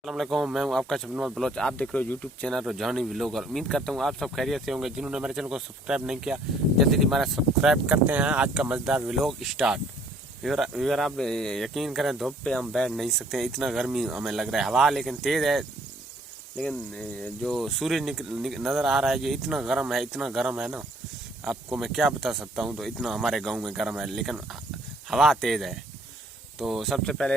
अस्सलाम वालेकुम, मैं हूं आपका शबनवाल बलोच। आप देख रहे हो यूट्यूब चैनल रोजानी व्लॉगर। उम्मीद करता हूं आप सब खैरियत से होंगे। जिन्होंने मेरे चैनल को सब्सक्राइब नहीं किया जल्दी से हमारा सब्सक्राइब करते हैं। आज का मजेदार व्लॉग स्टार्ट। व्यूअर आप यकीन करें धूप पे हम बैठ नहीं सकते, इतना गर्मी हमें लग रहा है। हवा लेकिन तेज है, लेकिन जो सूर्य नज़र आ रहा है ये इतना गर्म है ना, आपको मैं क्या बता सकता हूँ। तो इतना हमारे गाँव में गर्म है, लेकिन हवा तेज है। तो सबसे पहले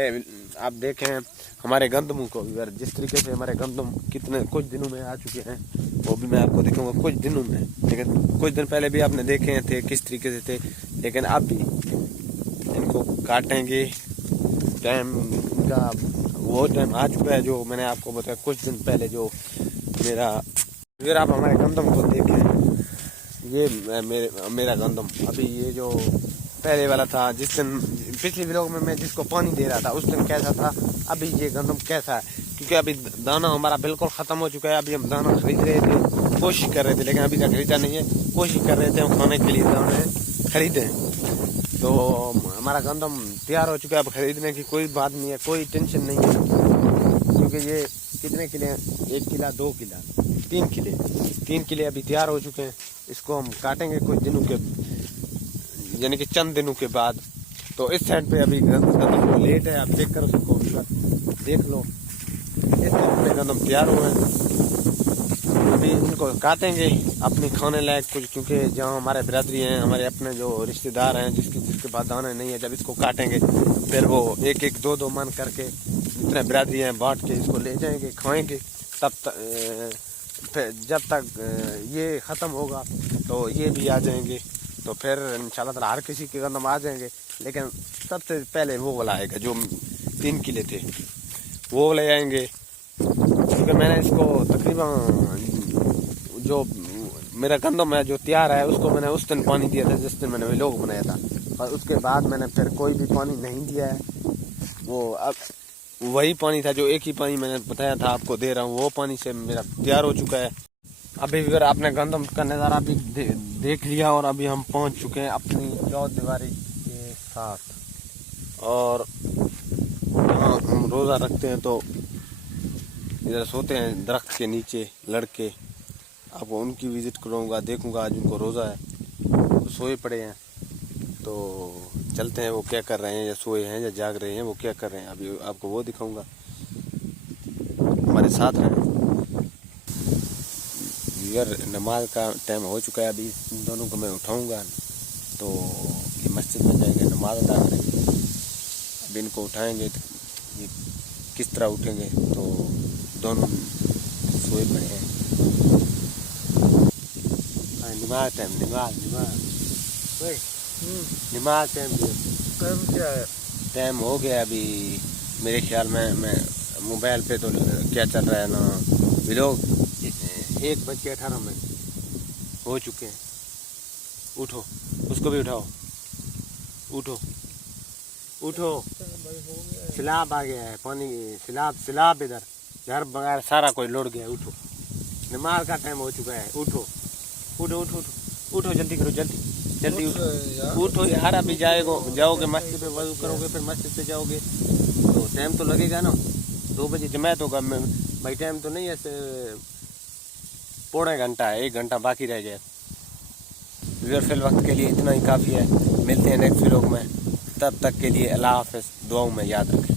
आप देखें हमारे गंदमों को, जिस तरीके से हमारे गंदम कुछ दिनों में आ चुके हैं वो भी मैं आपको दिखाऊंगा कुछ दिनों में। लेकिन कुछ दिन पहले भी आपने देखे थे किस तरीके से थे, लेकिन अब भी इनको काटेंगे। टाइम इनका वो टाइम आ चुका है जो मैंने आपको बताया कुछ दिन पहले। जो अगर आप हमारे गंदम को देखें, ये मेरा गंदम अभी ये जो पहले वाला था, जिस दिन पिछले व्लॉग में मैं जिसको पानी दे रहा था उस दिन कैसा था, अभी ये गंदम कैसा है। क्योंकि अभी दाना हमारा बिल्कुल ख़त्म हो चुका है। अभी हम दाना खरीद रहे थे, कोशिश कर रहे थे, लेकिन अभी तक खरीदा नहीं है। कोशिश कर रहे थे हम खाने के लिए दाने खरीदें। तो हमारा गंदम तैयार हो चुका है, अब खरीदने की कोई बात नहीं है, कोई टेंशन नहीं है। क्योंकि ये कितने किले हैं, 1 किला 2 किला 3 किले अभी तैयार हो चुके हैं। इसको हम काटेंगे कुछ दिनों के, यानी कि चंद दिनों के बाद। तो इस साइड पे अभी गंदम लेट है, आप चेक कर सको, देख लो। इस साइड पे गंदम तैयार हुए हैं, अभी इनको काटेंगे अपनी खाने लायक कुछ। क्योंकि जहाँ हमारे बिरादरी हैं, हमारे अपने जो रिश्तेदार हैं, जिसके पास दाना नहीं है, जब इसको काटेंगे फिर वो 1-1 2-2 मन करके जितने बिरादरी हैं बांट के इसको ले जाएंगे, खाएंगे। तब तक फिर जब तक ये ख़त्म होगा तो ये भी आ जाएंगे। तो फिर इंशाल्लाह ताला हर किसी के गंदम आ जाएंगे। लेकिन सबसे पहले वो वाला आएगा जो 3 किले थे, वो ले आएंगे। क्योंकि मैंने इसको तकरीबन जो मेरा गंदम है जो तैयार है उसको मैंने उस दिन पानी दिया था जिस दिन मैंने व्लॉग बनाया था, और उसके बाद मैंने फिर कोई भी पानी नहीं दिया है। वो अब वही पानी था जो एक ही पानी मैंने बताया था आपको दे रहा हूँ, वो पानी से मेरा तैयार हो चुका है। अभी अगर आपने गंदम का नज़ारा भी देख लिया, और अभी हम पहुंच चुके हैं अपनी चौदीवारी के साथ। और हाँ, हम रोज़ा रखते हैं तो इधर सोते हैं दरख्त के नीचे लड़के। आपको उनकी विज़िट कराऊंगा, देखूंगा। आज उनको रोज़ा है, तो सोए पड़े हैं। तो चलते हैं वो क्या कर रहे हैं, या सोए हैं या जाग रहे हैं, वो क्या कर रहे हैं अभी आपको वो दिखाऊंगा। हमारे साथ हैं। यार नमाज का टाइम हो चुका है, अभी इन दोनों को मैं उठाऊंगा तो ये मस्जिद में जाएंगे नमाज अदा करेंगे। अब इनको उठाएंगे तो ये किस तरह उठेंगे, तो दोनों सोए पड़े हैं। नमाज टाइम नमाज टाइम हो गया। अभी मेरे ख्याल में मैं मोबाइल पे तो क्या चल रहा है ना, व्लॉग 1:18 हो चुके हैं। उठो, उसको भी उठाओ, उठो। सैलाब आ गया है, पानी सैलाब इधर घर बगैर सारा कोई लौट गया। उठो, नमाज का टाइम हो चुका है। उठो जल्दी करो, जल्दी उठो यार। अभी जाओगे मस्जिद पे, वज़ू करोगे, फिर मस्जिद से जाओगे तो टाइम तो लगेगा ना। 2 बजे जमात होगा। भाई टाइम तो नहीं है, पौने घंटा है, 1 घंटा बाकी रह गया। फिल वक्त के लिए इतना ही काफ़ी है। मिलते हैं नेक्स्ट व्लॉग में, तब तक के लिए अल्लाह हाफ़िज़। दुआओं में याद रखें।